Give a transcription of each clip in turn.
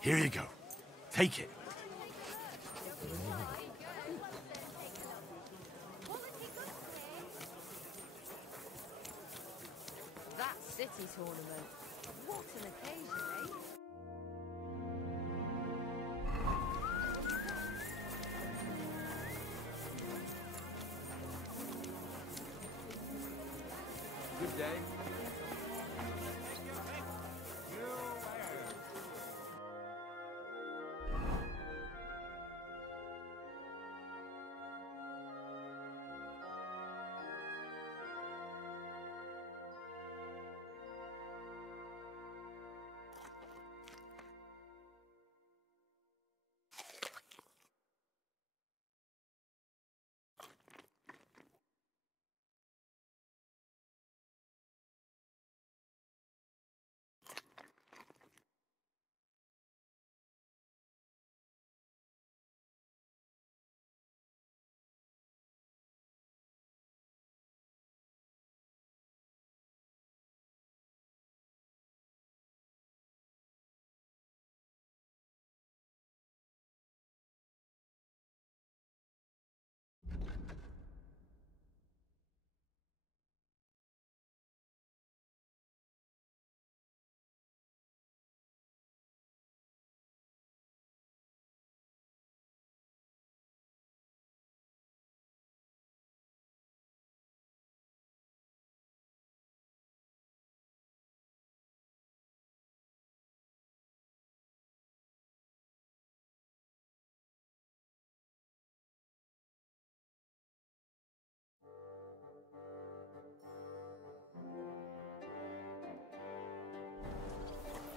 Here you go. Take it. That city tournament. What an occasion, eh? Good day.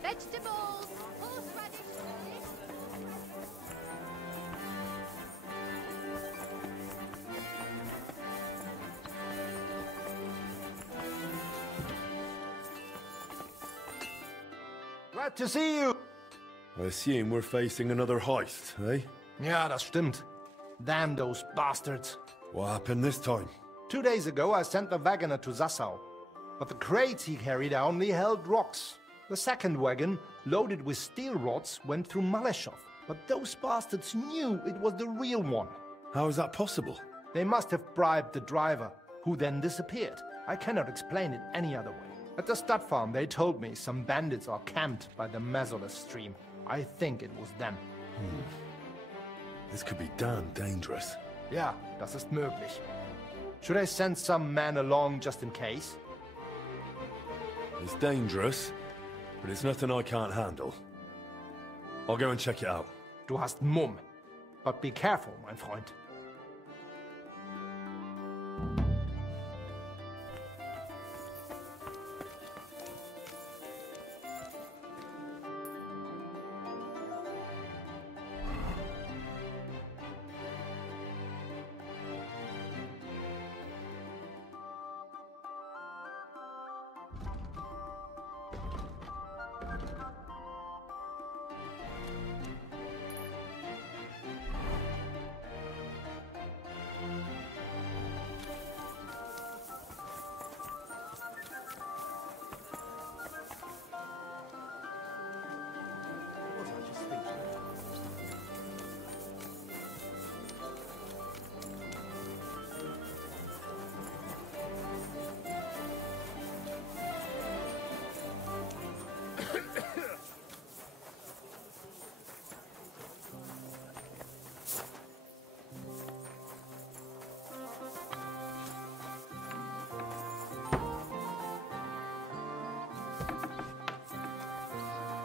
Vegetables! Horseradish! Glad to see you! I assume we're facing another heist, eh? Ja, das stimmt. Damn those bastards. What happened this time? 2 days ago I sent the wagoner to Sassau. But the crates he carried only held rocks. The second wagon, loaded with steel rods, went through Maleshov. But those bastards knew it was the real one. How is that possible? They must have bribed the driver, who then disappeared. I cannot explain it any other way. At the stud farm, they told me some bandits are camped by the Mazolas stream. I think it was them. This could be damn dangerous. Ja, das ist möglich. Should I send some men along just in case? It's dangerous, but it's nothing I can't handle. I'll go and check it out. Du hast Mumm. But be careful, mein Freund.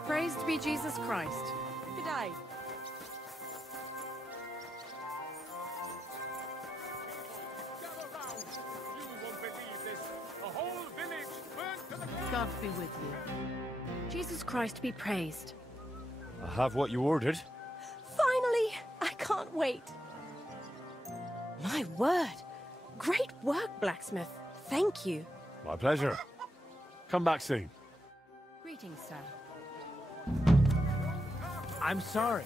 Praised be Jesus Christ. Good day. God be with you. Jesus Christ be praised. I have what you ordered. Finally! I can't wait. My word. Great work, blacksmith. Thank you. My pleasure. Come back soon. Greetings, sir. I'm sorry.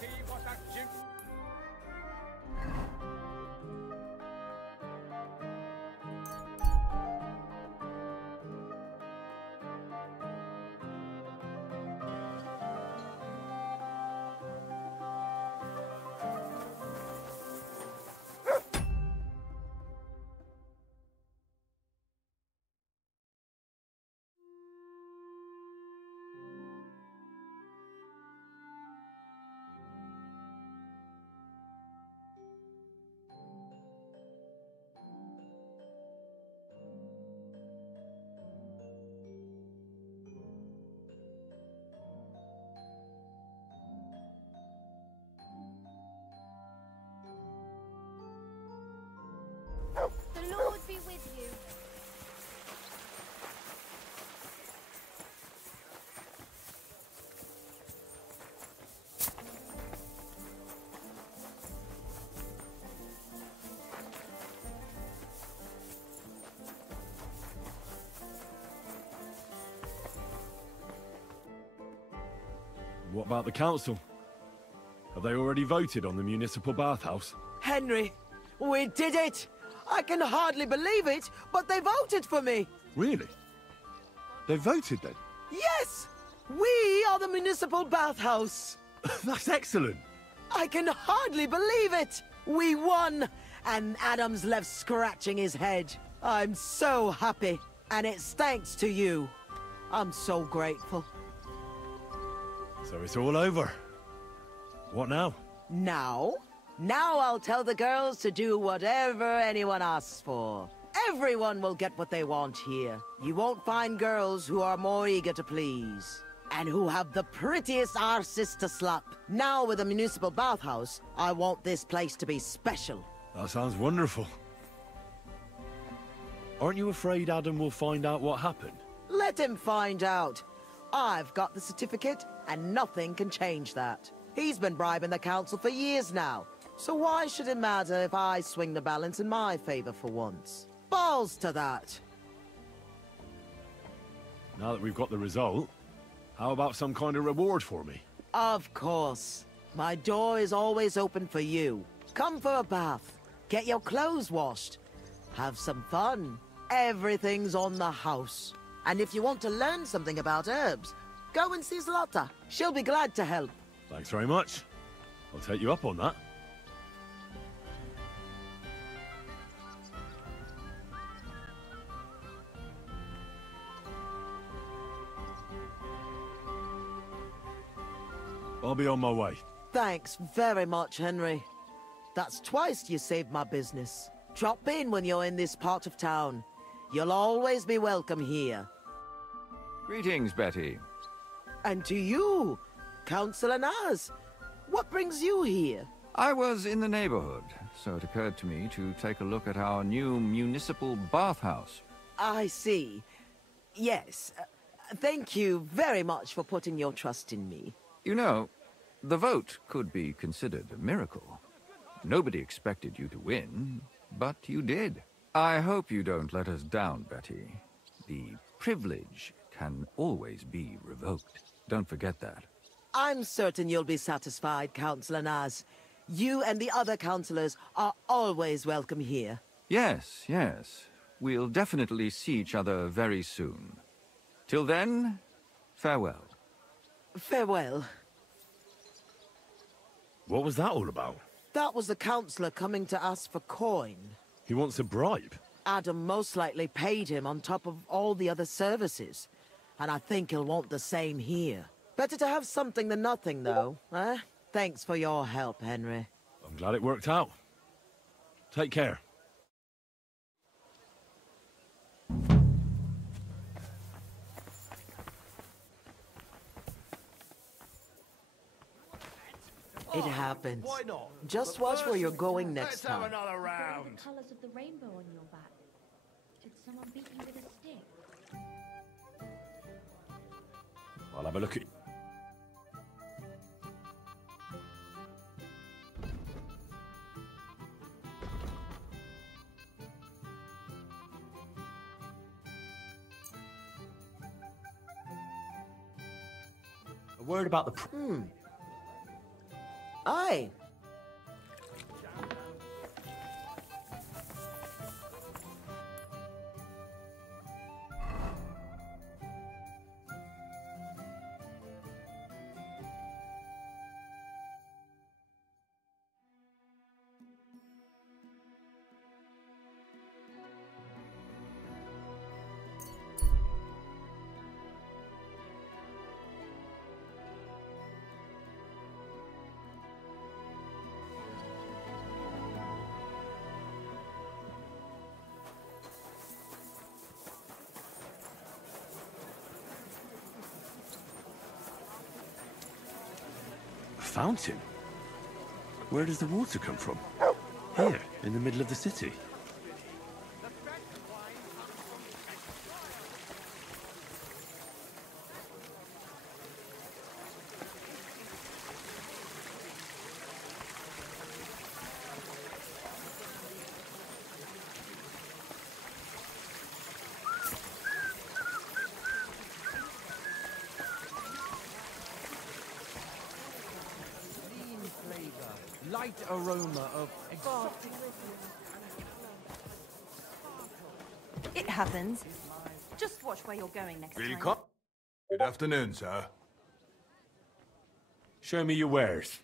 What about the council? Have they already voted on the municipal bathhouse? Henry, we did it! I can hardly believe it, but they voted for me! Really? They voted then? Yes! We are the municipal bathhouse! That's excellent! I can hardly believe it! We won! And Adam's left scratching his head. I'm so happy, and it's thanks to you. I'm so grateful. So it's all over. What now? Now? Now I'll tell the girls to do whatever anyone asks for. Everyone will get what they want here. You won't find girls who are more eager to please. And who have the prettiest arses to slap. Now with the municipal bathhouse, I want this place to be special. That sounds wonderful. Aren't you afraid Adam will find out what happened? Let him find out. I've got the certificate, and nothing can change that. He's been bribing the council for years now. So why should it matter if I swing the balance in my favor for once? Balls to that. Now that we've got the result, how about some kind of reward for me? Of course. My door is always open for you. Come for a bath. Get your clothes washed. Have some fun. Everything's on the house. And if you want to learn something about herbs, go and see Zlata. She'll be glad to help. Thanks very much. I'll take you up on that. I'll be on my way. Thanks very much, Henry. That's twice you saved my business. Drop in when you're in this part of town. You'll always be welcome here. Greetings, Betty. And to you, Councillor Naz. What brings you here? I was in the neighborhood, so it occurred to me to take a look at our new municipal bathhouse. I see. Yes. Thank you very much for putting your trust in me. You know, the vote could be considered a miracle. Nobody expected you to win, but you did. I hope you don't let us down, Betty. The privilege can always be revoked. Don't forget that. I'm certain you'll be satisfied, Councillor Naz. You and the other councillors are always welcome here. Yes, yes. We'll definitely see each other very soon. Till then, farewell. Farewell. What was that all about? That was the councillor coming to ask for coin. He wants a bribe. Adam most likely paid him on top of all the other services. And I think he'll want the same here. Better to have something than nothing, though, eh? Thanks for your help, Henry. I'm glad it worked out. Take care. It happens. Why not? Just But watch where first, you're going next let's have time. another What are round. the colours of the rainbow on your back? Did someone beat you with a stick? I'll have a look at... A word about the... Aye. A fountain? Where does the water come from? Here, in the middle of the city. light aroma of exotic... It happens. Just watch where you're going next time. Willkommen. Good afternoon, sir. Show me your wares.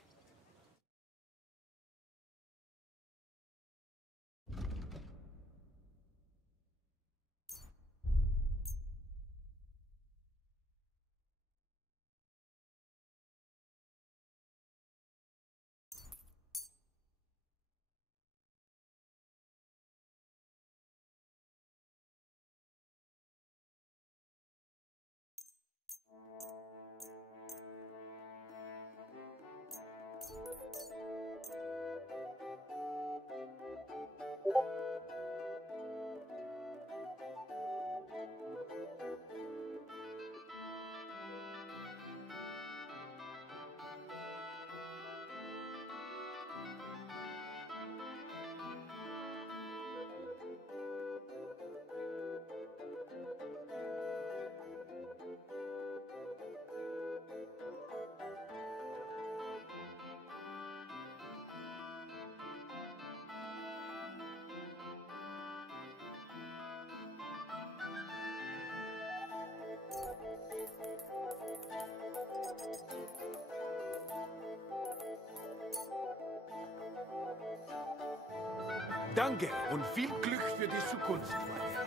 Danke und viel Glück für die Zukunft, mein Herr.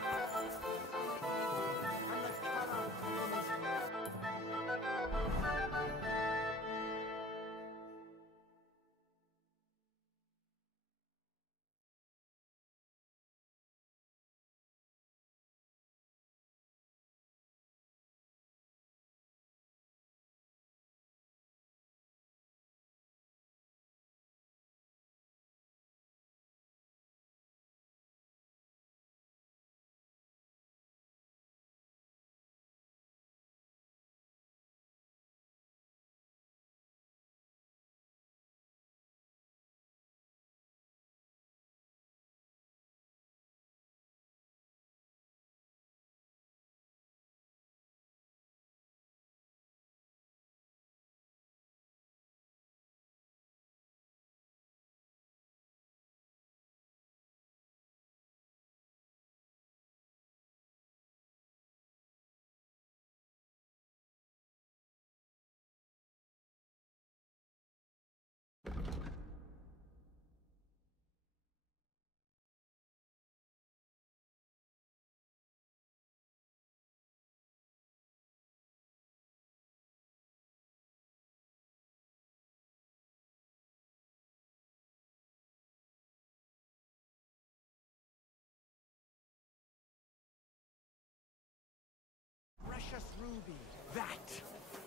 Precious ruby. That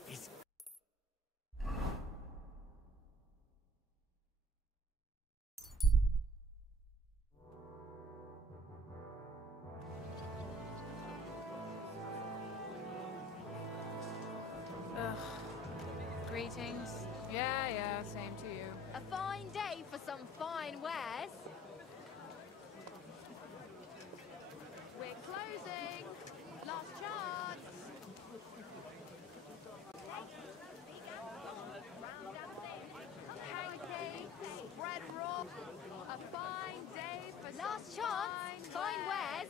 is... Ugh. Greetings. Yeah, same to you. A fine day for some fine wares. We're closing. Last chance. Pancakes, bread roll. A fine day for last chance. Fine wares.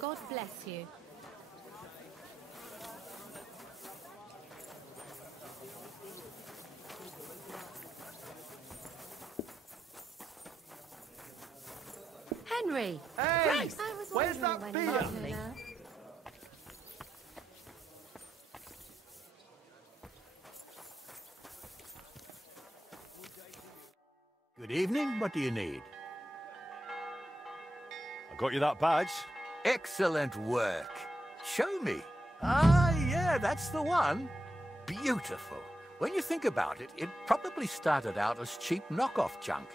God bless you. Henry! Hey! Christ! I was Where's wondering that when beer? Martin- Good evening. What do you need? I got you that badge. Excellent work. Show me. Ah, yeah, that's the one. Beautiful. When you think about it, it probably started out as cheap knockoff junk.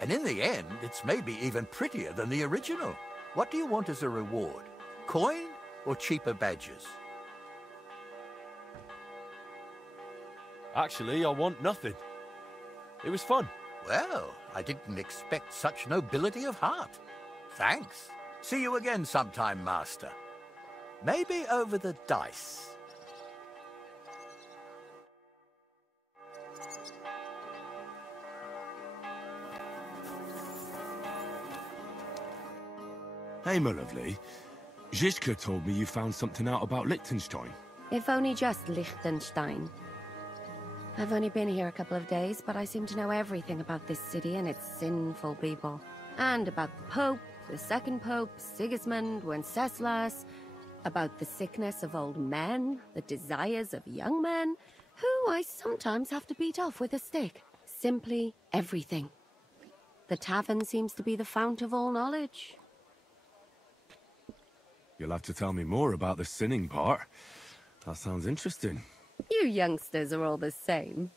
And in the end, it's maybe even prettier than the original. What do you want as a reward? Coin or cheaper badges? Actually, I want nothing. It was fun. Well, I didn't expect such nobility of heart. Thanks. See you again sometime, Master. Maybe over the dice. Hey, my lovely. Zizka told me you found something out about Liechtenstein. If only just Liechtenstein. I've only been here a couple of days, but I seem to know everything about this city and its sinful people. And about the Pope, the second Pope, Sigismund, Wenceslas, about the sickness of old men, the desires of young men, who I sometimes have to beat off with a stick. Simply everything. The tavern seems to be the fount of all knowledge. You'll have to tell me more about the sinning part. That sounds interesting. You youngsters are all the same.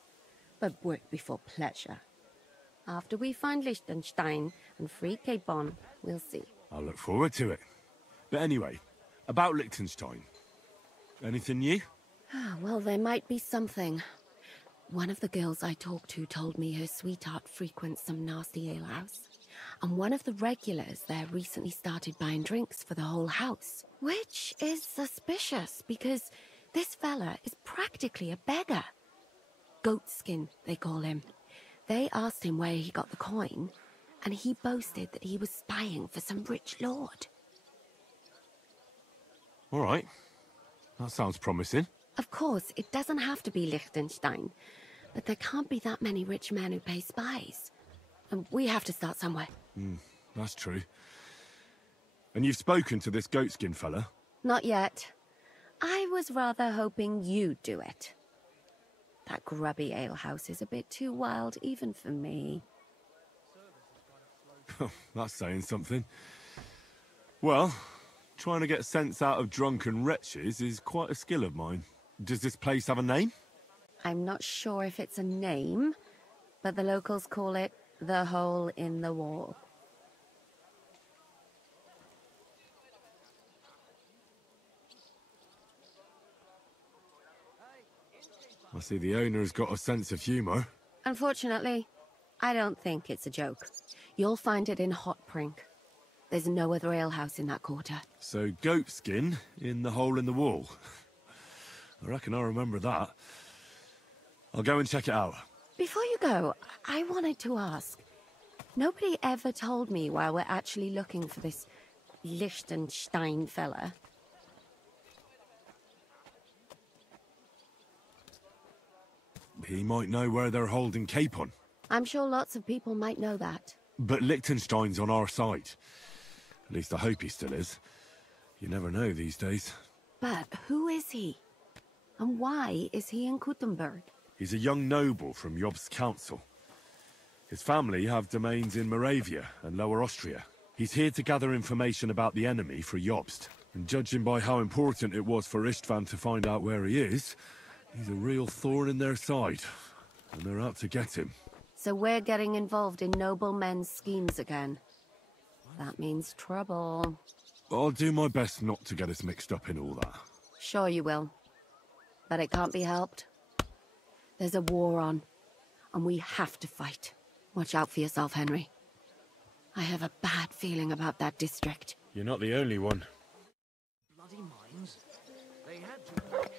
But work before pleasure. After we find Liechtenstein and free Cape Bon, we'll see. I'll look forward to it. But anyway, about Liechtenstein. Anything new? Well, there might be something. One of the girls I talked to told me her sweetheart frequents some nasty alehouse. And one of the regulars there recently started buying drinks for the whole house. Which is suspicious, because this fella is practically a beggar. Goatskin, they call him. They asked him where he got the coin, and he boasted that he was spying for some rich lord. All right. That sounds promising. Of course, it doesn't have to be Liechtenstein, but there can't be that many rich men who pay spies. And we have to start somewhere. That's true. And you've spoken to this goatskin fella? Not yet. I was rather hoping you'd do it. That grubby alehouse is a bit too wild even for me. That's saying something. Well, trying to get sense out of drunken wretches is quite a skill of mine. Does this place have a name? I'm not sure if it's a name, but the locals call it the Hole in the Wall. I see the owner's got a sense of humour. Unfortunately, I don't think it's a joke. You'll find it in Hot Prink. There's no other alehouse in that quarter. So goatskin in the hole in the wall. I reckon I'll remember that. I'll go and check it out. Before you go, I wanted to ask. Nobody ever told me why we're actually looking for this Liechtenstein fella. He might know where they're holding Capon. I'm sure lots of people might know that. But Liechtenstein's on our side. At least I hope he still is. You never know these days. But who is he? And why is he in Kuttenberg? He's a young noble from Jobst's council. His family have domains in Moravia and Lower Austria. He's here to gather information about the enemy for Jobst. And judging by how important it was for Istvan to find out where he is, he's a real thorn in their side. And they're out to get him. So we're getting involved in noble men's schemes again. That means trouble. I'll do my best not to get us mixed up in all that. Sure you will. But it can't be helped. There's a war on, and we have to fight. Watch out for yourself, Henry. I have a bad feeling about that district. You're not the only one. Bloody mines. They had to...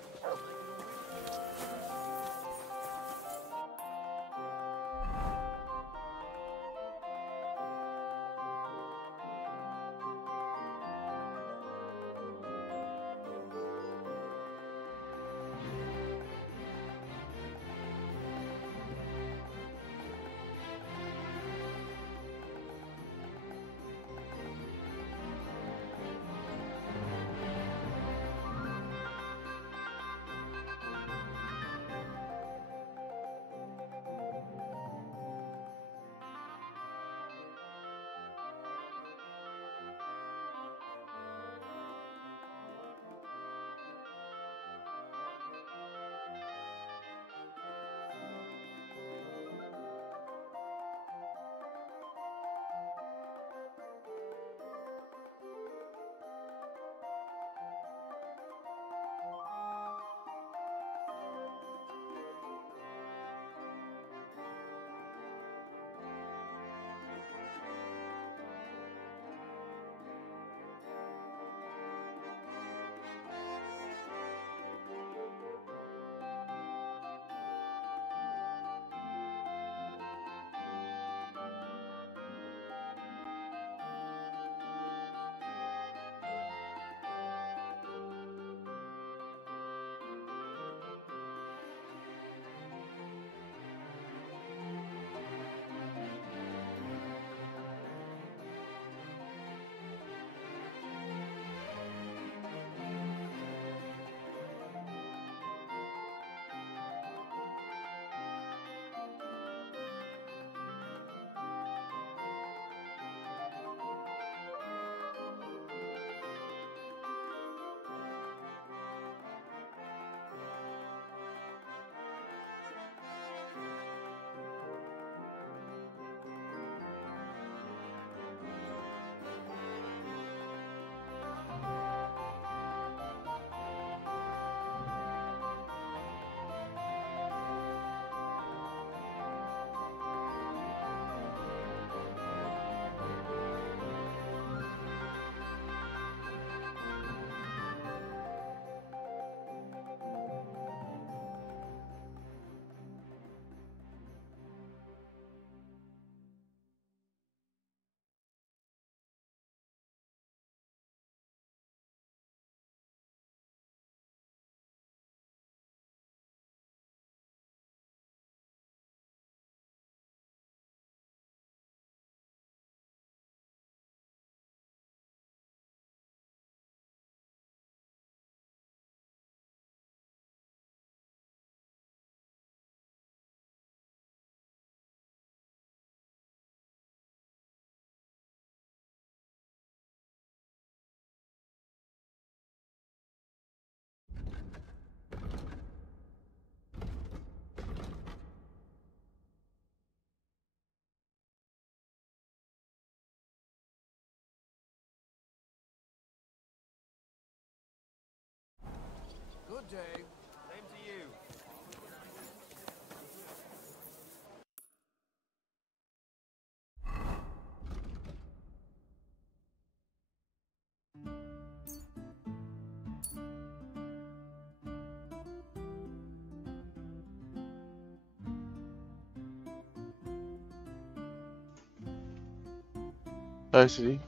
I see.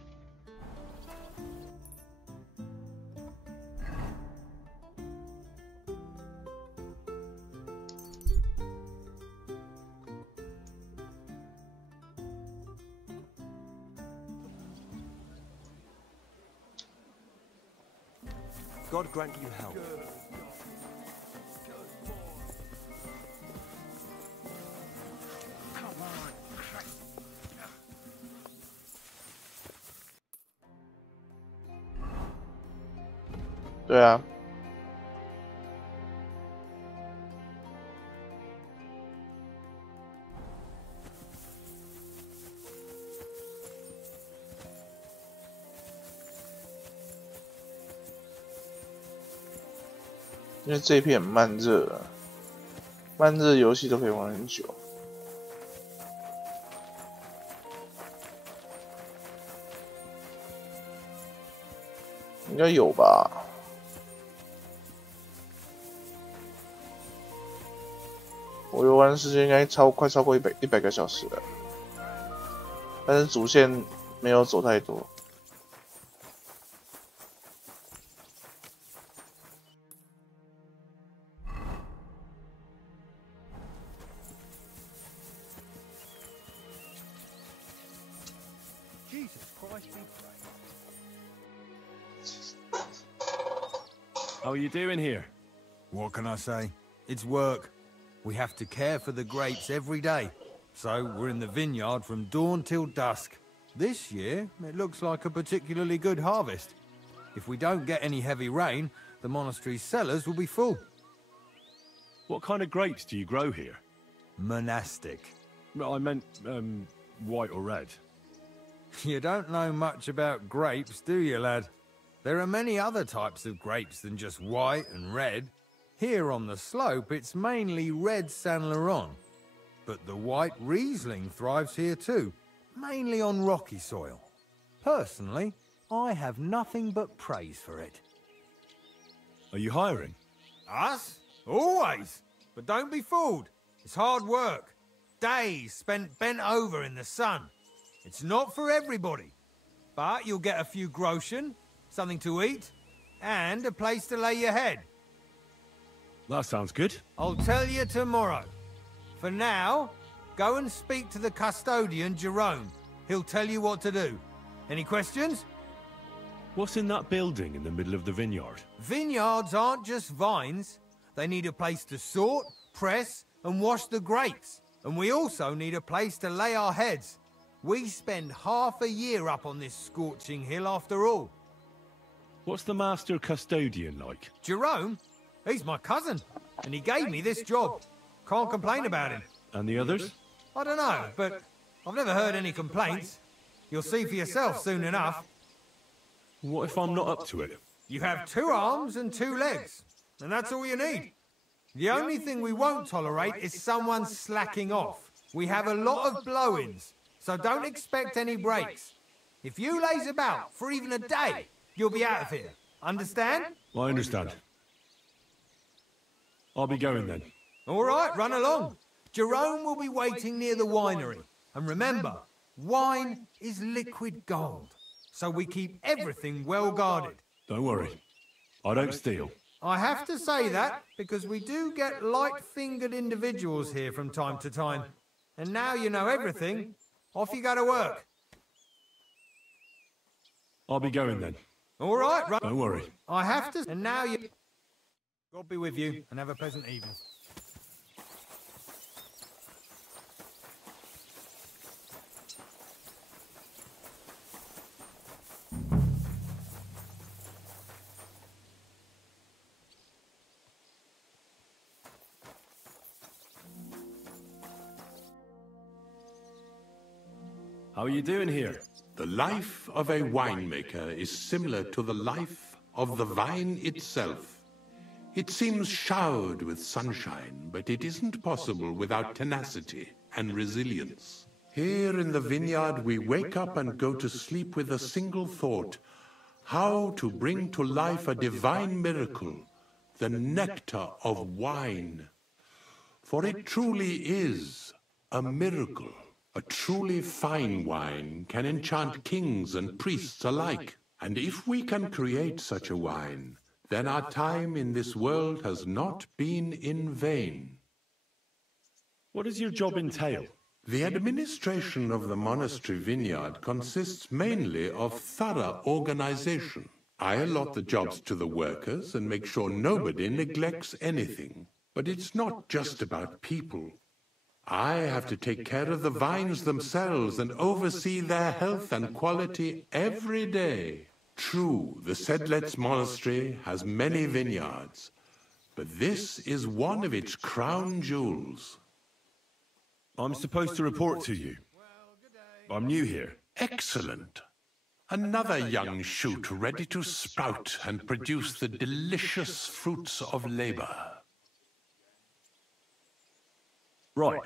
God grant you help. 对啊。因为这一片很慢热啊，慢热游戏都可以玩很久。应该有吧？我游玩时间应该快超过100个小时了，但是主线没有走太多。 How are you doing here? What can I say? It's work. We have to care for the grapes every day. So we're in the vineyard from dawn till dusk. This year, it looks like a particularly good harvest. If we don't get any heavy rain, the monastery's cellars will be full. What kind of grapes do you grow here? Monastic. I meant, white or red. You don't know much about grapes, do you, lad? There are many other types of grapes than just white and red. Here on the slope, it's mainly red Saint Laurent. But the white Riesling thrives here too, mainly on rocky soil. Personally, I have nothing but praise for it. Are you hiring? Us? Always! But don't be fooled. It's hard work. Days spent bent over in the sun. It's not for everybody. But you'll get a few groschen, something to eat, and a place to lay your head. That sounds good. I'll tell you tomorrow. For now, go and speak to the custodian, Jerome. He'll tell you what to do. Any questions? What's in that building in the middle of the vineyard? Vineyards aren't just vines. They need a place to sort, press, and wash the grapes. And we also need a place to lay our heads. We spend half a year up on this scorching hill after all. What's the master custodian like? Jerome? He's my cousin, and he gave me this job. Can't complain about him. And the others? I don't know, but I've never heard any complaints. You'll see for yourself soon enough. What if I'm not up to it? You have 2 arms and 2 legs, and that's all you need. The only thing we won't tolerate is someone slacking off. We have a lot of blow-ins, so don't expect any breaks. If you laze about for even a day, you'll be out of here. Understand? I understand. I'll be going then. All right, run along. Jerome will be waiting near the winery. And remember, wine is liquid gold, so we keep everything well guarded. Don't worry. I don't steal. I have to say that because we do get light-fingered individuals here from time to time. And now you know everything, off you go to work. I'll be going then. All right, run. Don't worry. I have to... And now you... God be with you, and have a pleasant evening. How are you doing here? The life of a winemaker is similar to the life of the vine itself. It seems showered with sunshine, but it isn't possible without tenacity and resilience. Here in the vineyard, we wake up and go to sleep with a single thought: how to bring to life a divine miracle, the nectar of wine. For it truly is a miracle. A truly fine wine can enchant kings and priests alike. And if we can create such a wine, then our time in this world has not been in vain. What does your job entail? The administration of the monastery vineyard consists mainly of thorough organization. I allot the jobs to the workers and make sure nobody neglects anything. But it's not just about people. I have to take care of the vines themselves and oversee their health and quality every day. True, the Sedlets monastery has many vineyards, but this is one of its crown jewels. I'm supposed to report to you. I'm new here. Excellent. Another young shoot ready to sprout and produce the delicious fruits of labor. Right.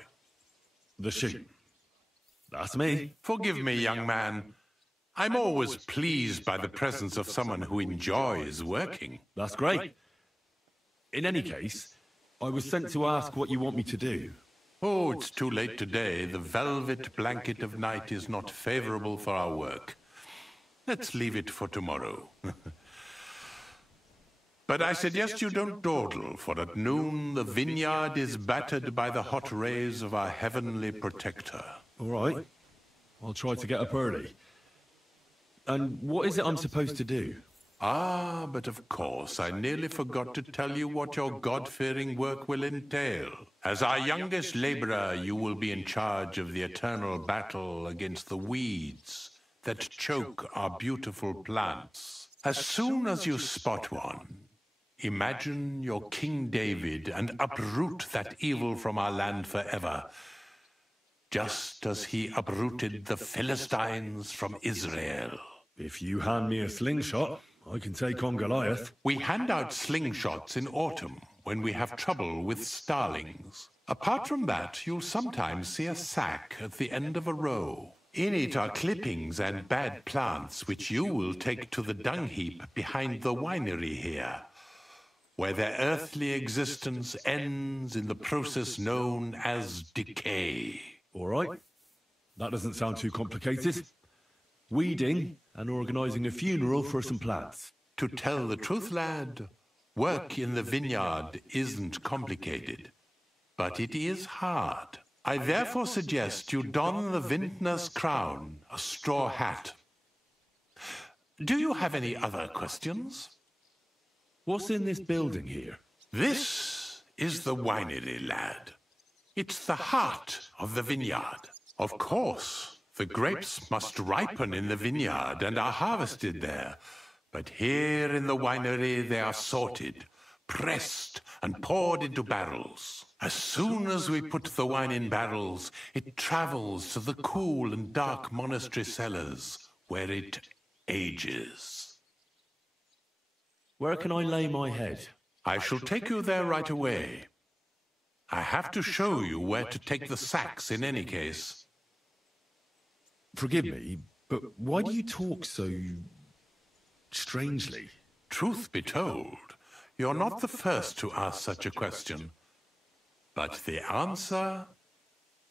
The shoot. That's me. Forgive me, young man. I'm always pleased by the presence of someone who enjoys working. That's great. In any case, I was sent to ask what you want me to do. Oh, it's too late today. The velvet blanket of night is not favorable for our work. Let's leave it for tomorrow. But I suggest you don't dawdle, for at noon the vineyard is battered by the hot rays of our heavenly protector. All right. I'll try to get up early. And what is it I'm supposed to do? Ah, but of course, I nearly forgot to tell you what your God-fearing work will entail. As our youngest laborer, you will be in charge of the eternal battle against the weeds that choke our beautiful plants. As soon as you spot one, imagine you're King David and uproot that evil from our land forever, just as he uprooted the Philistines from Israel. If you hand me a slingshot, I can take on Goliath. We hand out slingshots in autumn when we have trouble with starlings. Apart from that, you'll sometimes see a sack at the end of a row. In it are clippings and bad plants which you will take to the dung heap behind the winery here, where their earthly existence ends in the process known as decay. All right. That doesn't sound too complicated. Weeding and organizing a funeral for some plants. To tell the truth, lad, work in the vineyard isn't complicated, but it is hard. I therefore suggest you don the vintner's crown, a straw hat. Do you have any other questions? What's in this building here? This is the winery, lad. It's the heart of the vineyard. Of course, the grapes must ripen in the vineyard and are harvested there. But here in the winery they are sorted, pressed, and poured into barrels. As soon as we put the wine in barrels, it travels to the cool and dark monastery cellars, where it ages. Where can I lay my head? I shall take you there right away. I have to show you where to take the sacks in any case. Forgive me, but why do you talk so strangely? Truth be told, you're not the first to ask such a question. But the answer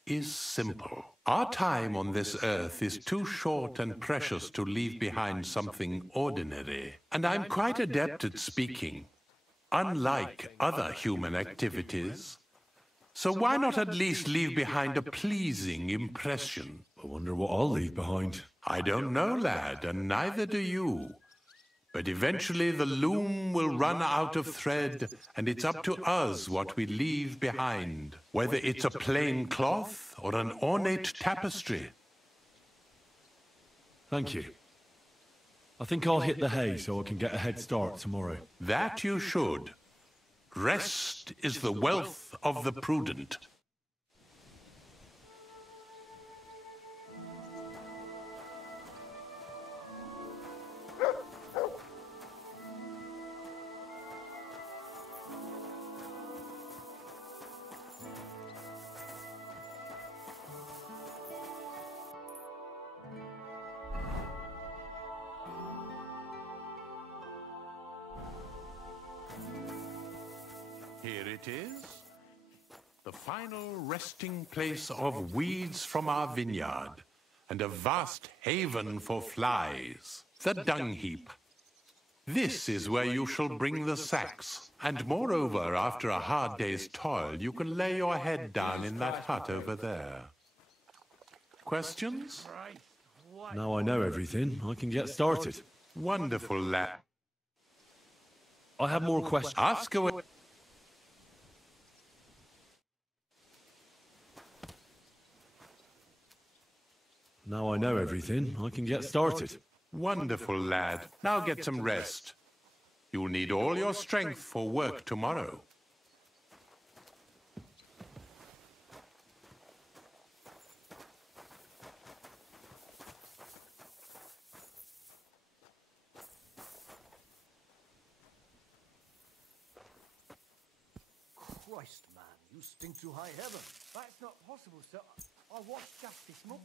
is simple. Our time on this earth is too short and precious to leave behind something ordinary. And I'm quite adept at speaking, unlike other human activities. So why not at least leave behind a pleasing impression? I wonder what I'll leave behind. I don't know, lad, and neither do you. But eventually the loom will run out of thread, and it's up to us what we leave behind, whether it's a plain cloth or an ornate tapestry. Thank you. I think I'll hit the hay so I can get a head start tomorrow. That you should. Rest is the wealth of the prudent. Here it is. The final resting place of weeds from our vineyard, and a vast haven for flies, the dung heap. This is where you shall bring the sacks, and moreover, after a hard day's toil, you can lay your head down in that hut over there. Questions? Now I know everything, I can get started. Wonderful, lad. I have more questions. Ask away. Now I know everything, I can get started. Wonderful, lad. Now get some rest. You'll need all your strength for work tomorrow. Christ, man, you stink to high heaven. That's not possible, sir. I washed just this morning.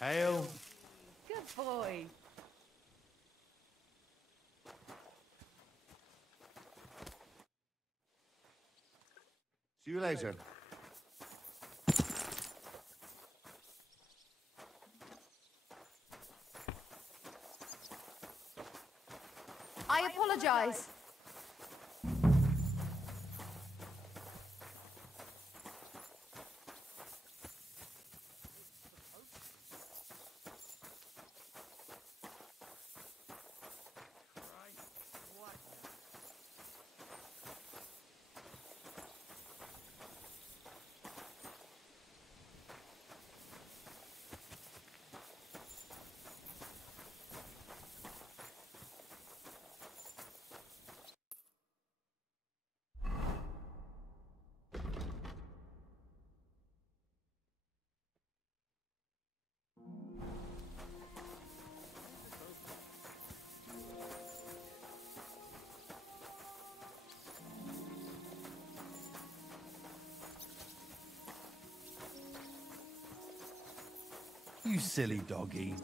Hail. Good boy. See you later. I apologize. You silly doggy.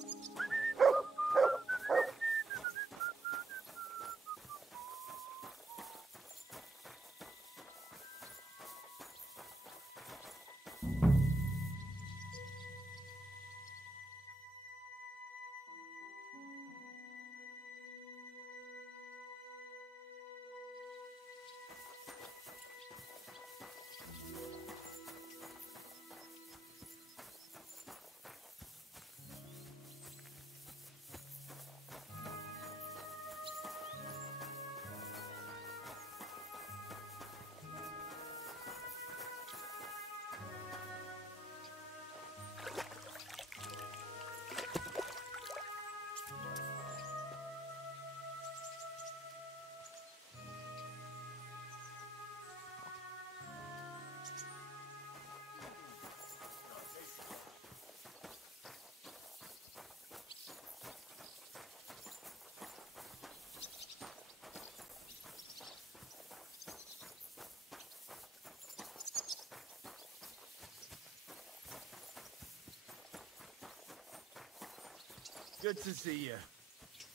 Good to see you.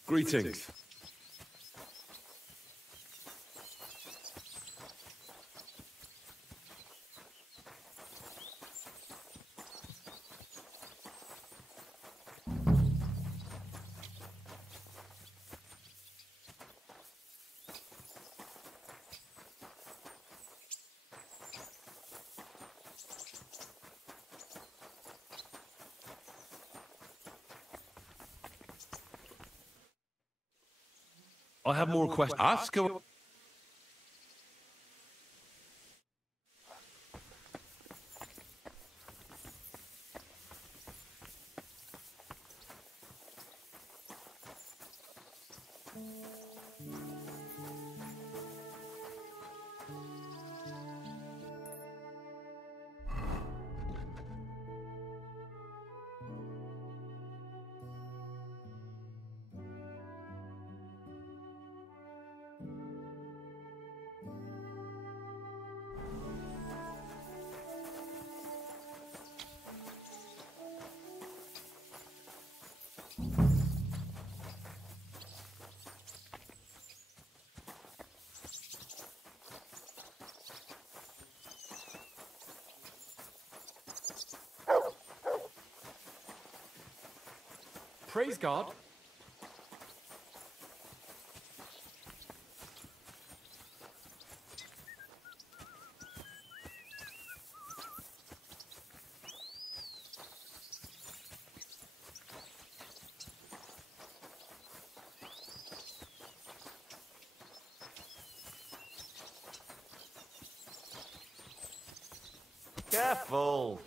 Greetings. I have more questions. Ask away. Praise God. Careful.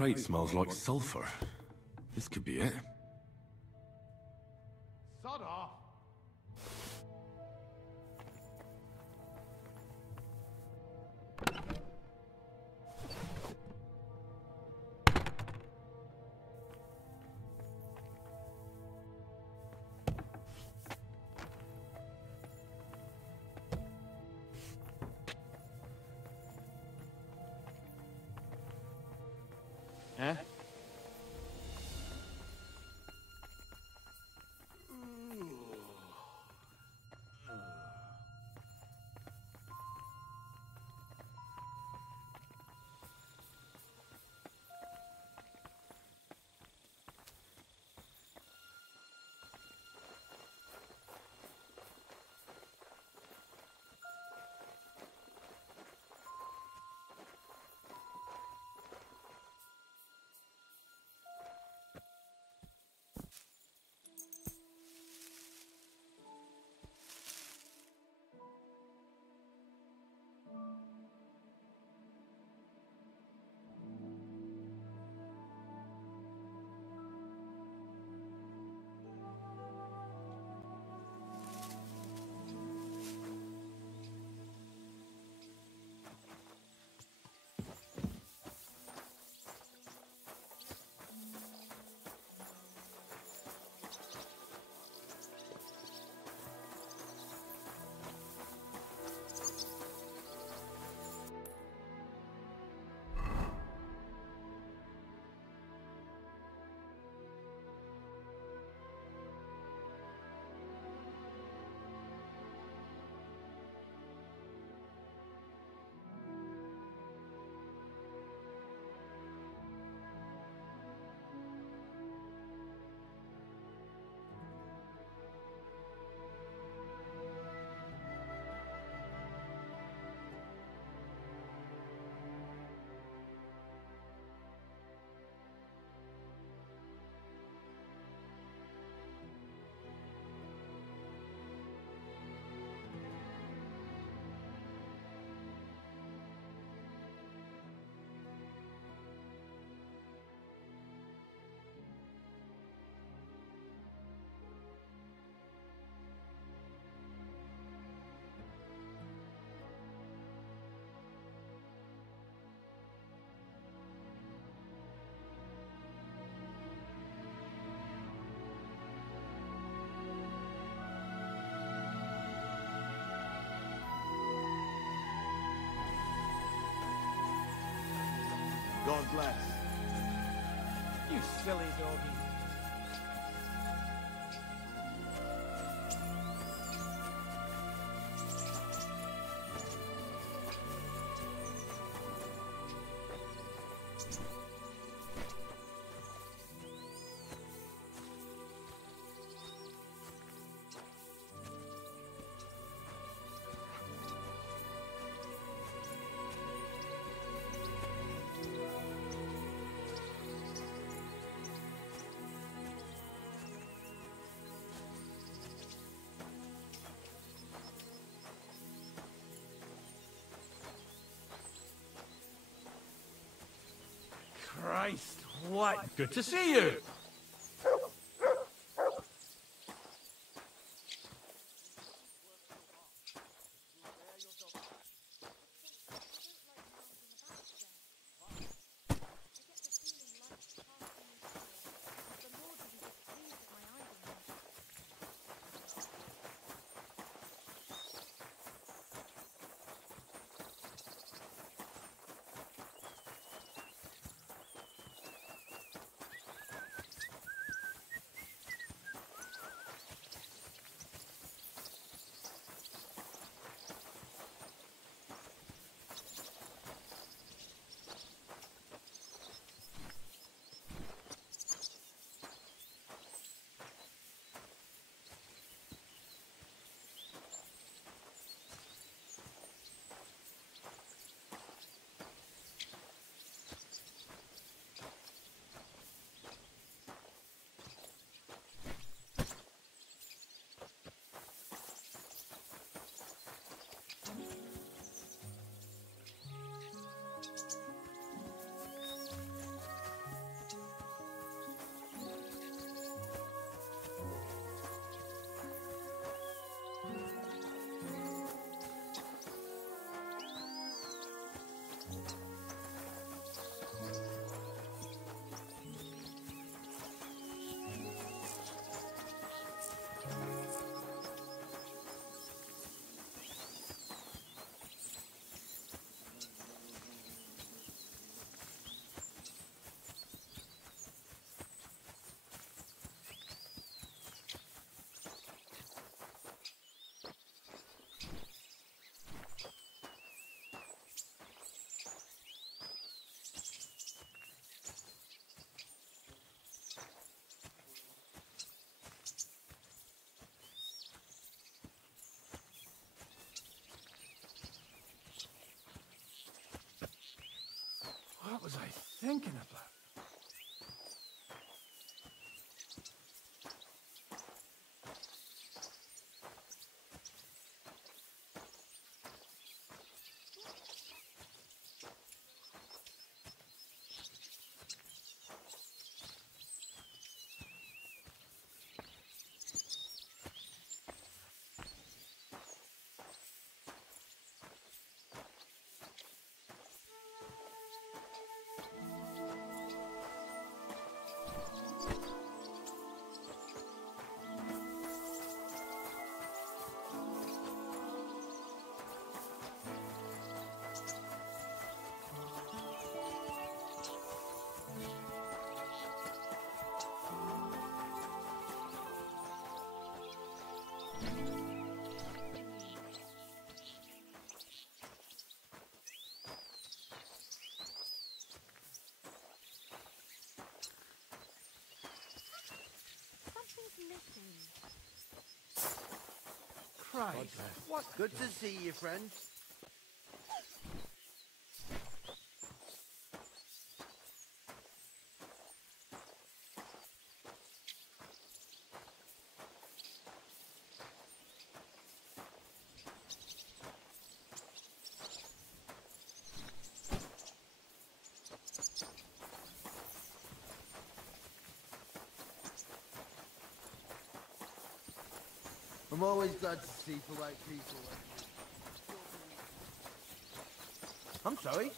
crate smells like sulfur. This could be it. Sod off! Huh? God bless. You silly doggy. Christ, what? Good to see you. thinking about? Christ, what? Good to see you, friend. I'm always glad to see polite people like you. I'm sorry?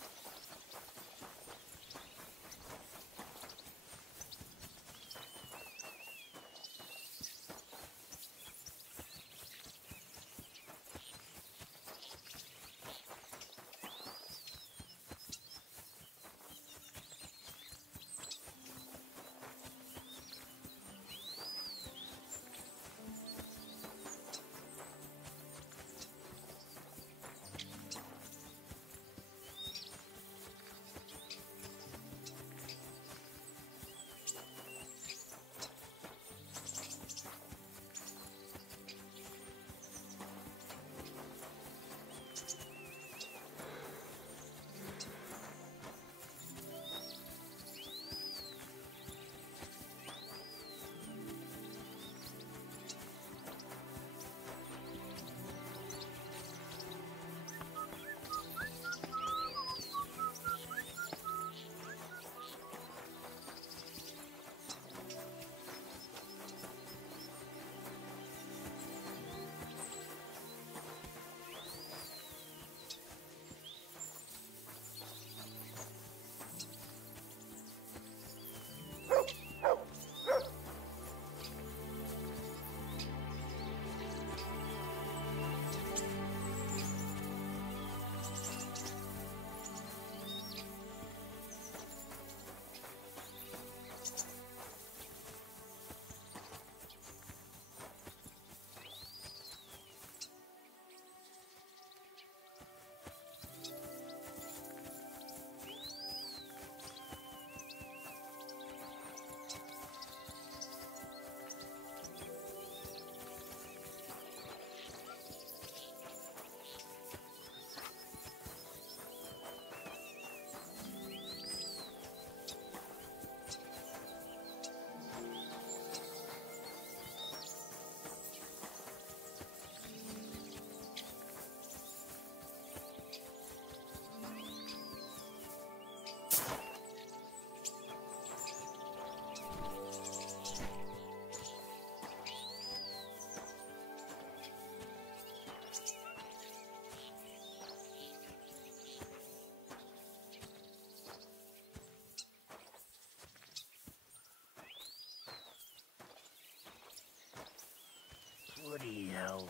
Bloody hell.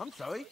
I'm sorry?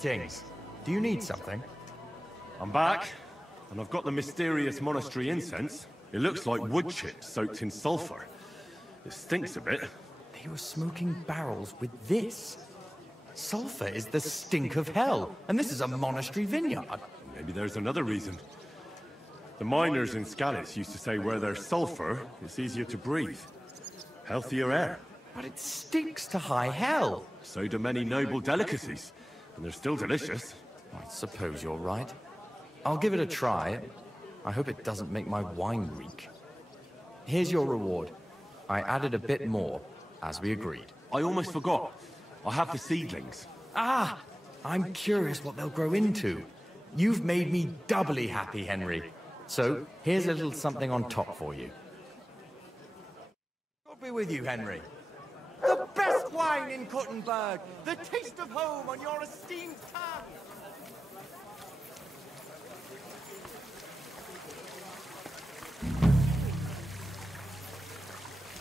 Greetings. Do you need something? I'm back, and I've got the mysterious monastery incense. It looks like wood chips soaked in sulfur. It stinks a bit. They were smoking barrels with this. Sulfur is the stink of hell, and this is a monastery vineyard. Maybe there's another reason. The miners in Scallis used to say where there's sulfur, it's easier to breathe. Healthier air. But it stinks to high hell. So do many noble delicacies, and they're still delicious. I suppose you're right. I'll give it a try. I hope it doesn't make my wine reek. Here's your reward. I added a bit more, as we agreed. I almost forgot. I have the seedlings. Ah! I'm curious what they'll grow into. You've made me doubly happy, Henry. So, here's a little something on top for you. God be with you, Henry. The best wine in Kuttenberg! The taste of home on your esteemed tongue!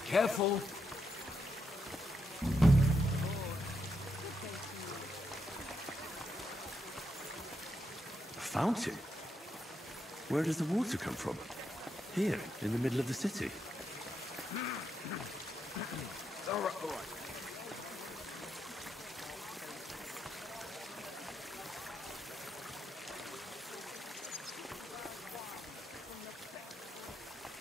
Careful. A fountain? Where does the water come from? Here, in the middle of the city. All right.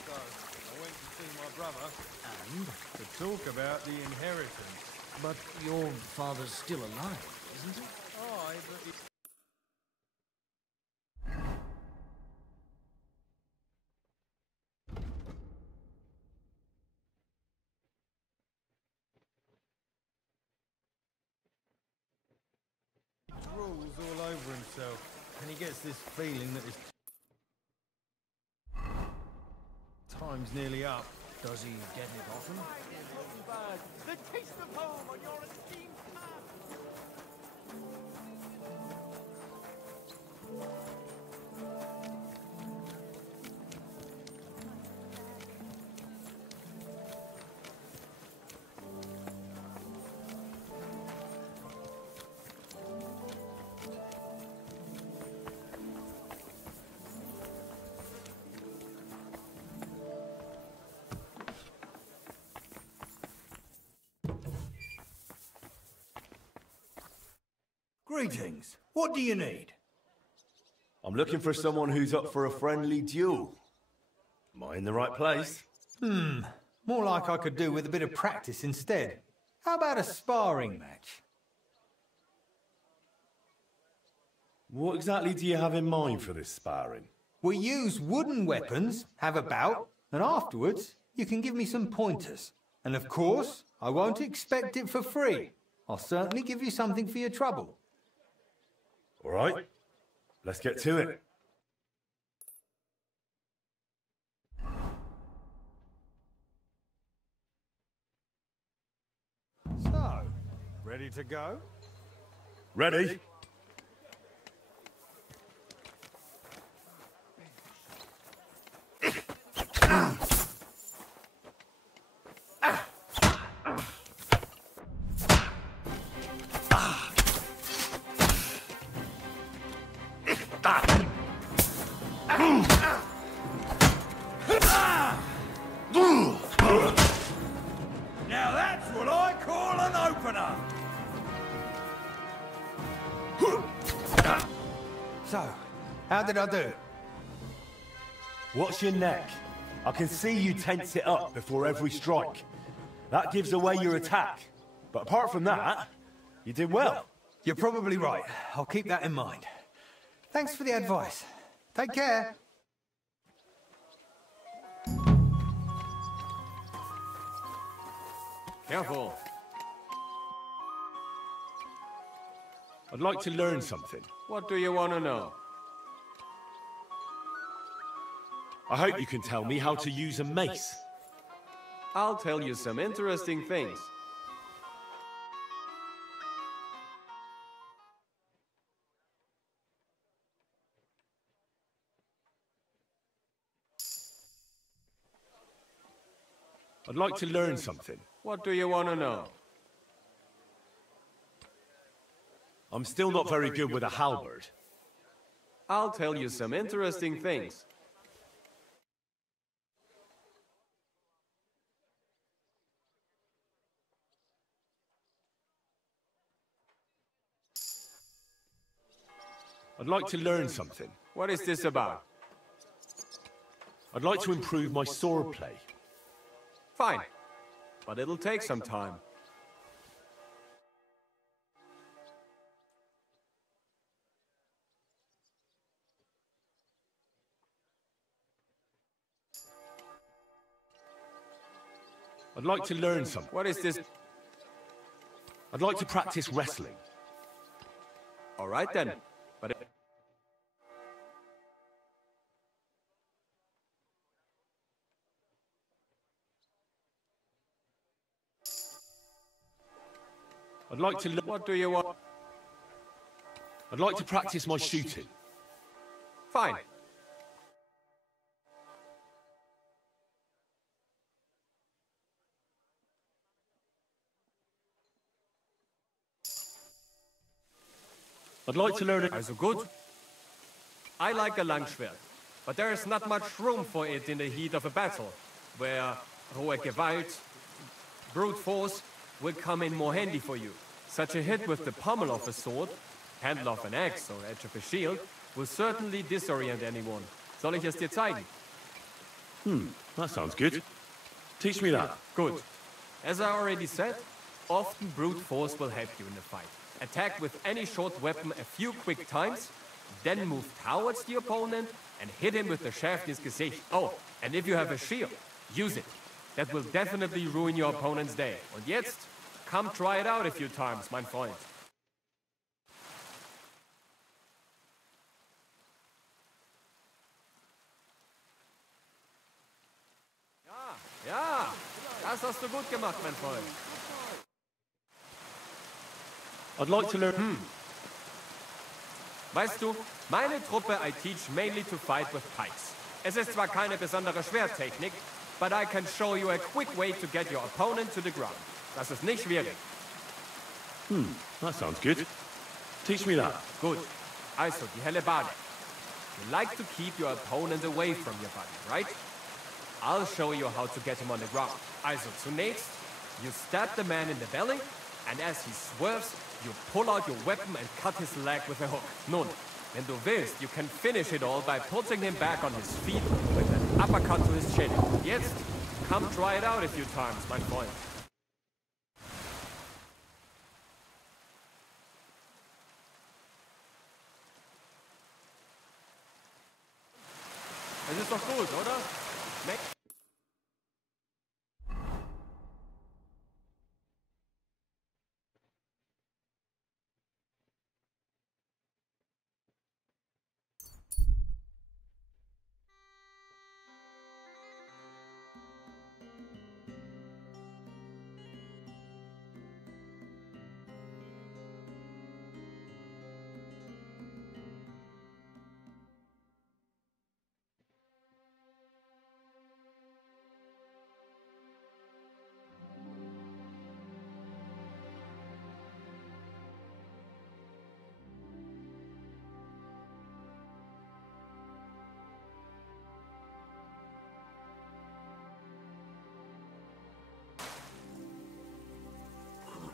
So, I went to see my brother, and to talk about the inheritance. But your father's still alive, isn't he? Aye, but he... Rules all over himself, and he gets this feeling that his time's nearly up. Does he get it often? The taste of home on your esteemed tongue! Greetings. What do you need? I'm looking for someone who's up for a friendly duel. Am I in the right place? More like I could do with a bit of practice instead. How about a sparring match? What exactly do you have in mind for this sparring? We use wooden weapons, have a bout, and afterwards you can give me some pointers. And of course, I won't expect it for free. I'll certainly give you something for your trouble. All right, let's get to it. So, ready to go? Ready? Now that's what I call an opener! So, how did I do? Watch your neck. I can see you tense it up before every strike. That gives away your attack. But apart from that, you did well. You're probably right. I'll keep that in mind. Thanks for the advice. Take care. Careful. I'd like to learn something. What do you want to know? I hope you can tell me how to use a mace. I'll tell you some interesting things. I'd like to learn something. What do you want to know? I'm still not very good with a halberd. I'll tell you some interesting things. I'd like to learn something. What is this about? I'd like to improve my sword play. Fine, but it'll take some time. I'd like to learn something. What is this? I'd like to practice wrestling. All right then, but I'd like to. What do you want? I'd like to practice my shooting. Fine. I'd like to learn it. Also good. I like a Langschwert, but there is not much room for it in the heat of a battle, where rohe Gewalt, brute force, will come in more handy for you. Such a hit with the pommel of a sword, handle of an axe or edge of a shield, will certainly disorient anyone. Soll ich es dir zeigen? That sounds good. Teach me that. Good. As I already said, often brute force will help you in the fight. Attack with any short weapon a few quick times, then move towards the opponent and hit him with the shaft in his Gesicht. Oh, and if you have a shield, use it. That will definitely ruin your opponent's day. Und jetzt, come try it out a few times, mein Freund. Ja, das hast du gut gemacht, mein Freund. I'd like to learn. Weißt du, meine Truppe I teach mainly to fight with pikes. Es ist zwar keine besondere Schwerttechnik, but I can show you a quick way to get your opponent to the ground. Das ist nicht schwierig. That sounds good. Teach me that. Gut. Also, die Hellebarde. You like to keep your opponent away from your body, right? I'll show you how to get him on the ground. Also, zunächst, you stab the man in the belly, and as he swerves, you pull out your weapon and cut his leg with a hook. Nun, wenn du willst, you can finish it all by putting him back on his feet with an uppercut to his chin. Jetzt, come try it out a few times, mein Freund. Es ist doch gut, oder?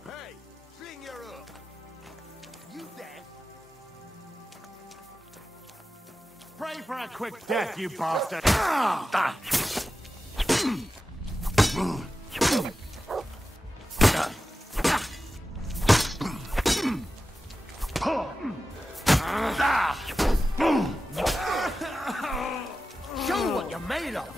Hey, sling your up. You deaf? Pray for a quick death, you bastard! Show what you're made of.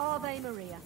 Ave Maria.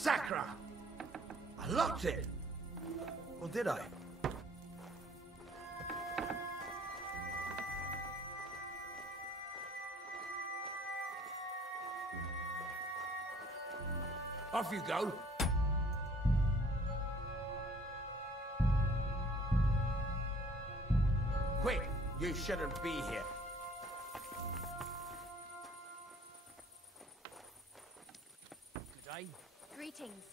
Sacra! I locked it! Or did I? Off you go. Quick, you shouldn't be here. Good day. Greetings.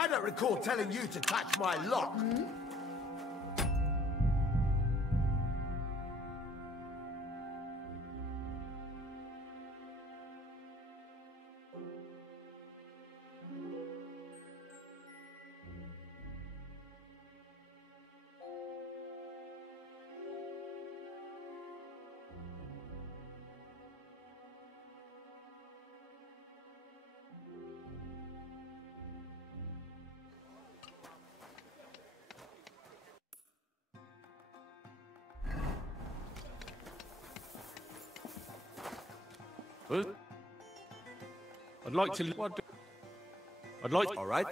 I don't recall telling you to touch my lock. I'd like to... What? I'd like... All right.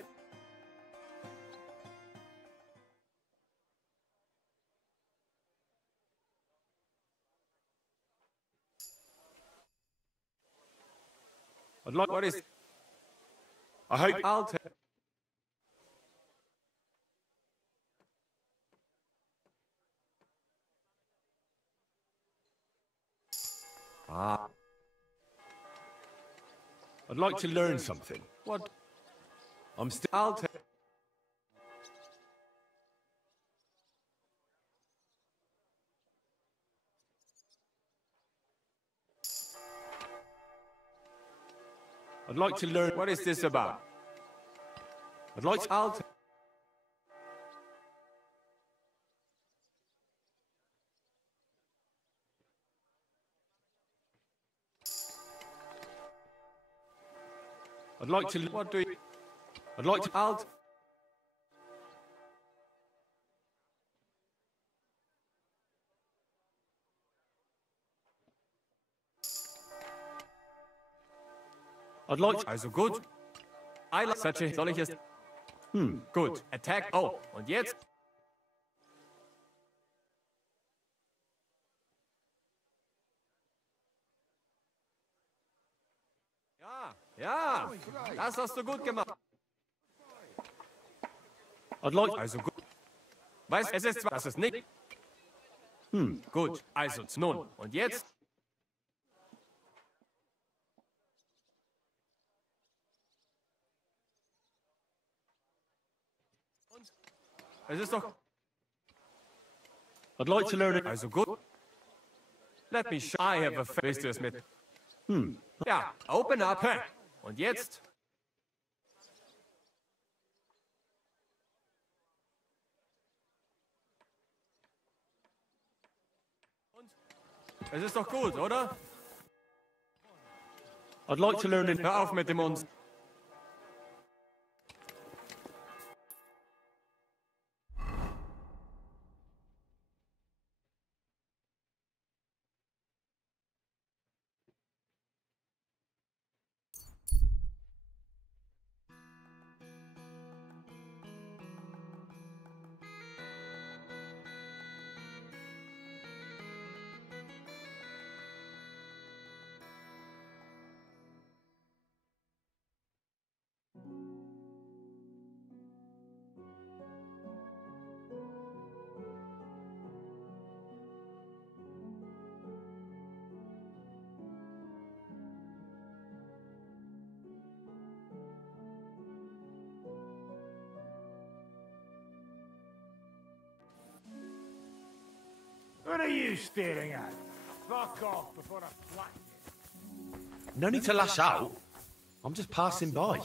I'd like... What is... I hope... I'll take... Ah. I'd like to learn something. What? I'm still... I'll take... I'd like to learn... What is this about? I'd like to... I'll take... I'd like to... What do you... I'd like to... I'll... I'd like to... Also gut. I like such a... Soll ich es... Gut. Attack. Oh, und jetzt... Ja, das hast du gut gemacht. I'd like... Also gut. Weißt, es ist zwar... Das ist nicht... Gut, also nun. Und jetzt... Es ist doch... I'd like to learn it... Also gut. Let me show... I have a... Willst du es mit... Ja, open up. Und jetzt... Es ist doch gut, oder? I'd like to learn it... Hör auf mit dem uns. What are you staring at? Fuck off before I flat you. No need to lash out. I'm just passing by.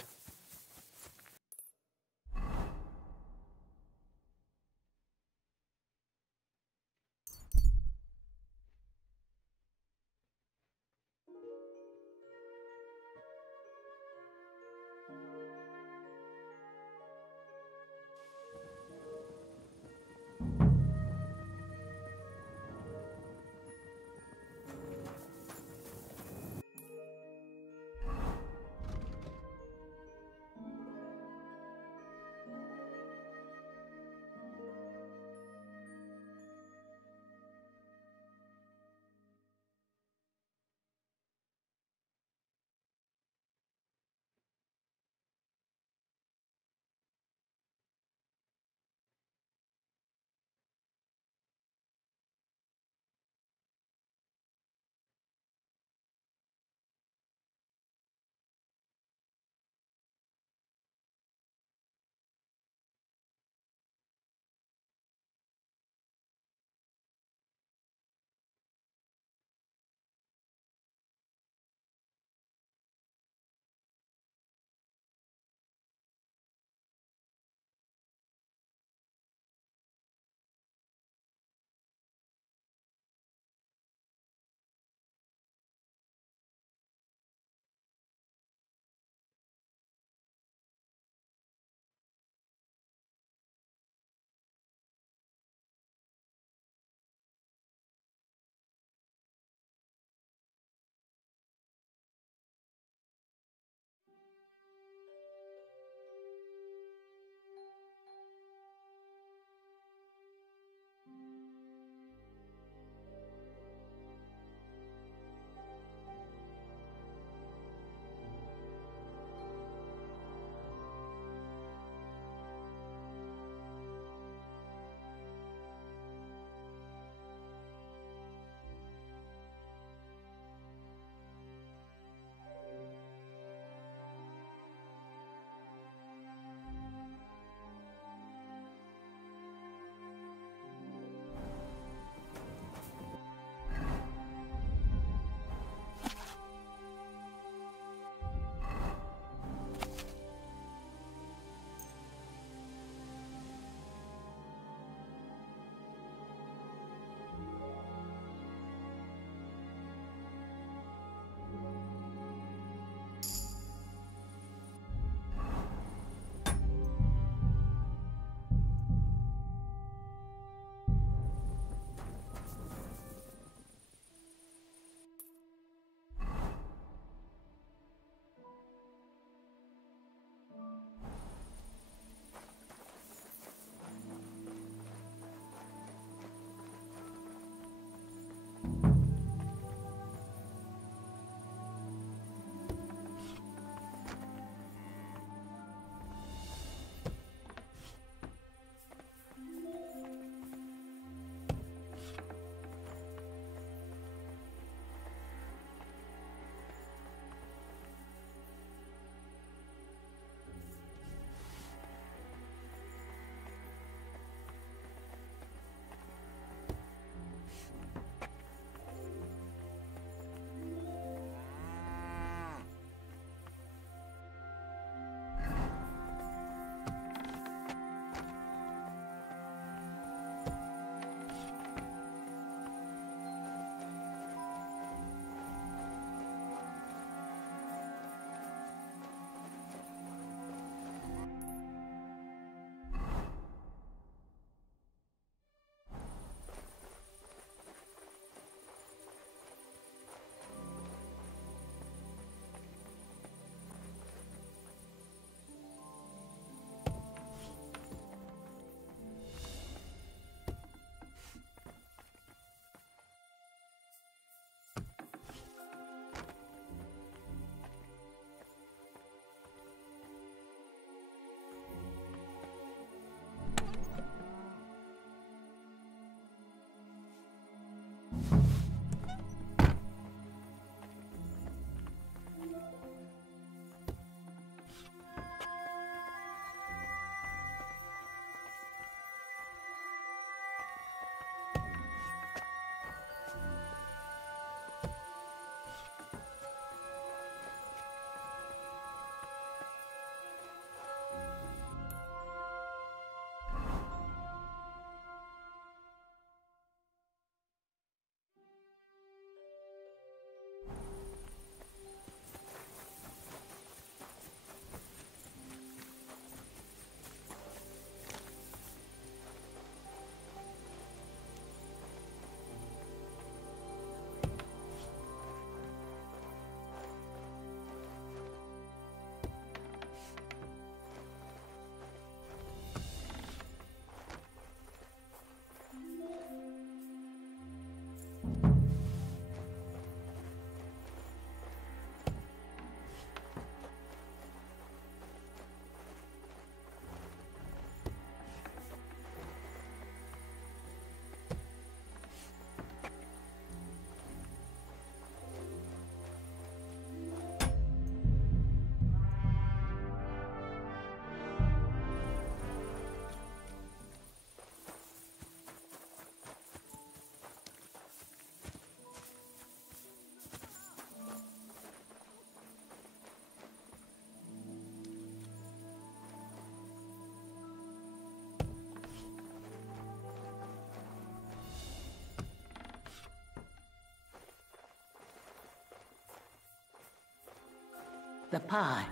The pie.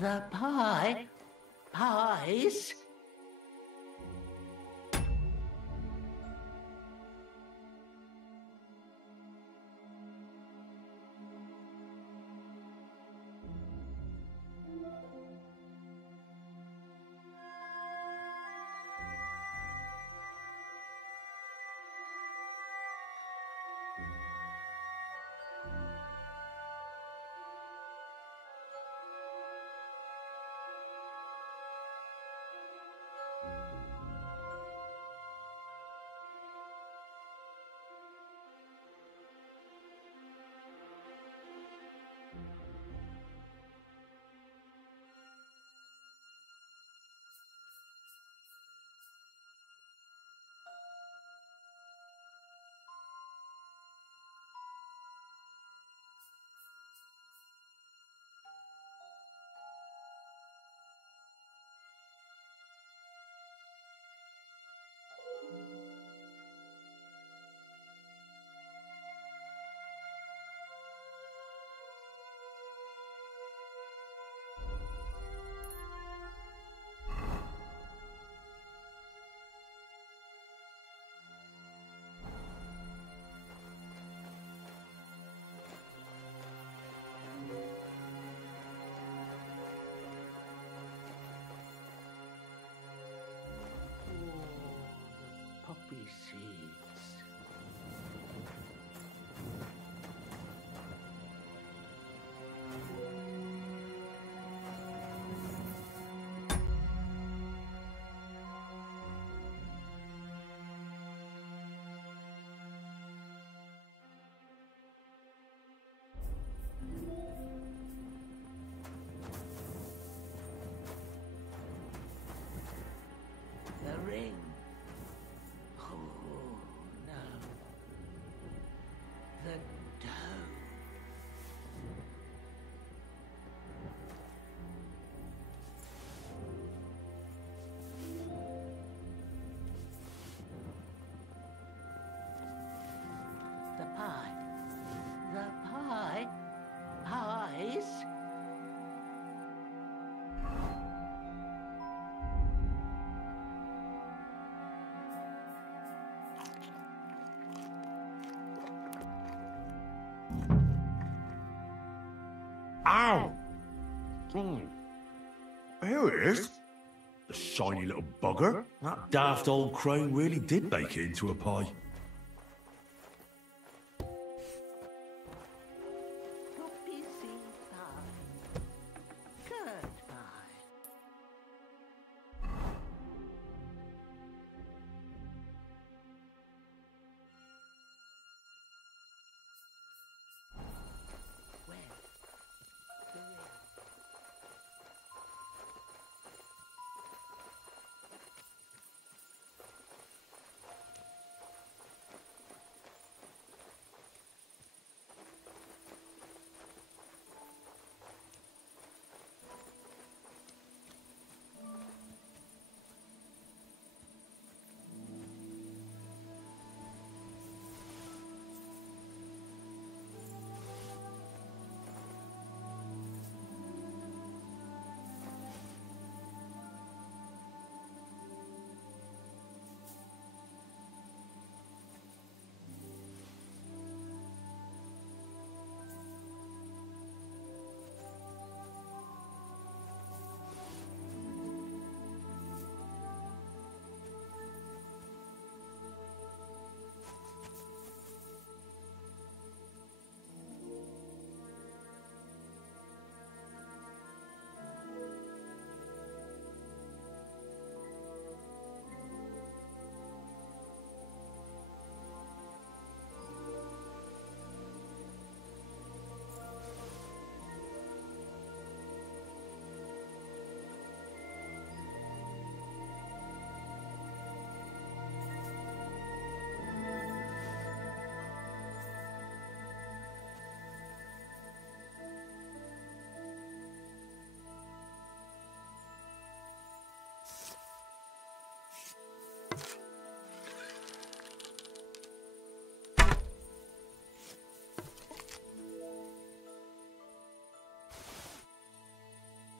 The pie. Pies. Poppy seeds. The ring. Oh, no. The dough. The pie. The pie. Pies. Ow! Here it is. The shiny little bugger. That daft old crone really did make it into a pie. Poppy seed pie. Curd pie. Well, the ring.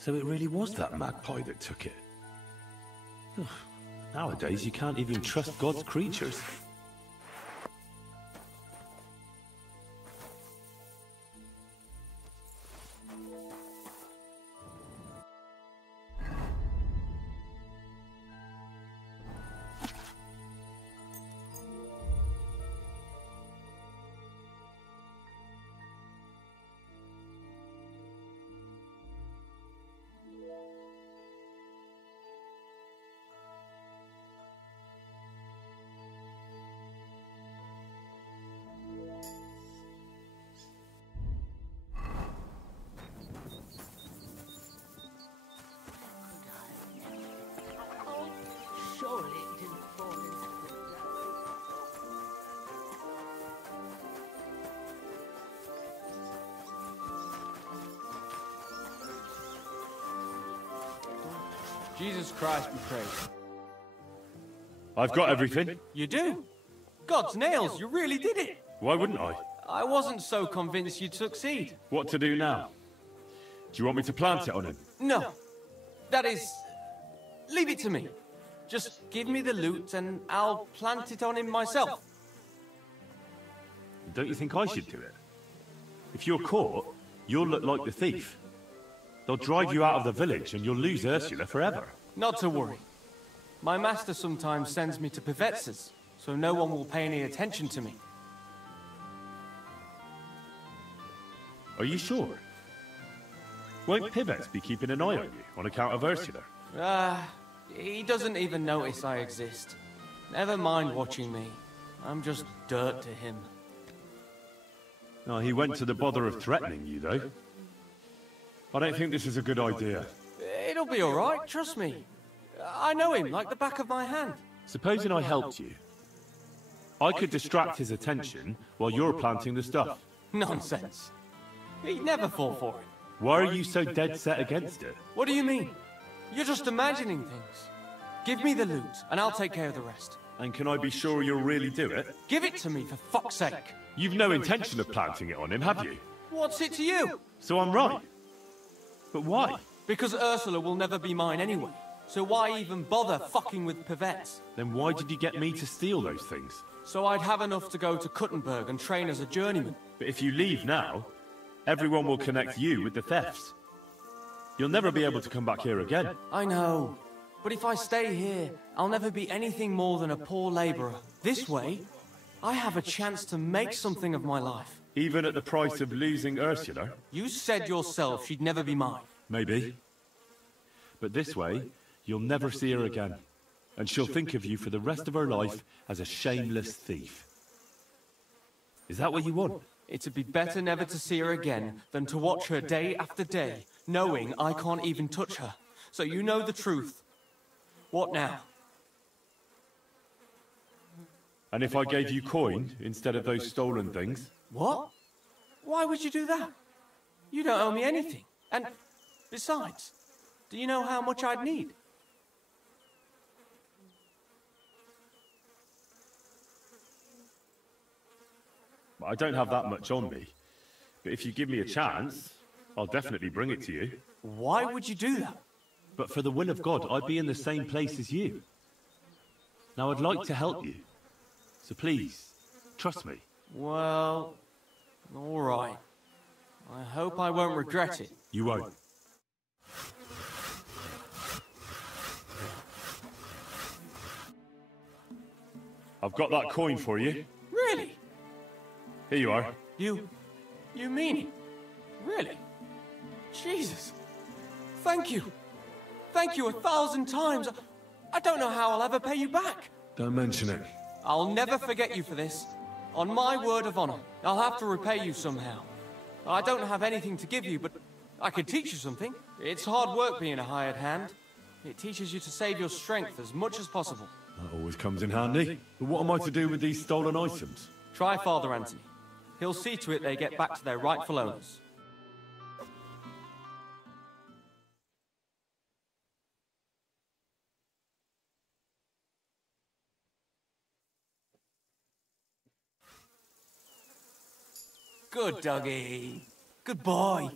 So it really was that magpie that took it. Ugh, nowadays, you can't even trust God's creatures. Surely it didn't fall into the Jesus Christ be praised. I've got everything. You do? God's nails, you really did it. Why wouldn't I? I wasn't so convinced you'd succeed. What to do now? Do you want me to plant it on him? No. That is... leave it to me. Just give me the loot and I'll plant it on him myself. Don't you think I should do it? If you're caught, you'll look like the thief. They'll drive you out of the village and you'll lose Ursula forever. Not to worry. My master sometimes sends me to Pevets's, so no one will pay any attention to me. Are you sure? Won't Pivets be keeping an eye on you on account of Ursula? He doesn't even notice I exist. Never mind watching me. I'm just dirt to him. No, he went to the bother of threatening you, though. I don't think this is a good idea. It'll be alright, trust me. I know him like the back of my hand. Supposing I helped you, I could distract his attention while you're planting the stuff. Nonsense. He'd never fall for it. Why are you so dead set against it? What do you mean? You're just imagining things. Give me the loot, and I'll take care of the rest. And can I be sure you'll really do it? Give it to me, for fuck's sake. You've no intention of planting it on him, have you? What's it to you? So I'm right. But why? Because Ursula will never be mine anyway. So why even bother fucking with Pivets? Then why did you get me to steal those things? So I'd have enough to go to Kuttenberg and train as a journeyman. But if you leave now, everyone will connect you with the thefts. You'll never be able to come back here again. I know. But if I stay here, I'll never be anything more than a poor labourer. This way, I have a chance to make something of my life. Even at the price of losing Ursula? You said yourself she'd never be mine. Maybe. But this way, you'll never see her again. And she'll think of you for the rest of her life as a shameless thief. Is that what you want? It'd be better never to see her again than to watch her day after day, knowing I can't even touch her. So you know the truth. What now? And if I gave you coin instead of those stolen things? What? Why would you do that? You don't owe me anything. And besides, do you know how much I'd need? I don't have that much on me. But if you give me a chance, I'll definitely bring it to you. Why would you do that? But for the will of God, I'd be in the same place as you. Now, I'd like to help you. So please, trust me. Well, all right. I hope I won't regret it. You won't. I've got that coin for you. Really? Here you are. You mean it? Really? Jesus. Thank you. Thank you 1,000 times. I don't know how I'll ever pay you back. Don't mention it. I'll never forget you for this. On my word of honor, I'll have to repay you somehow. I don't have anything to give you, but I could teach you something. It's hard work being a hired hand. It teaches you to save your strength as much as possible. That always comes in handy. But what am I to do with these stolen items? Try Father Anthony. He'll see to it they get back to their rightful owners. Good doggy. Good boy.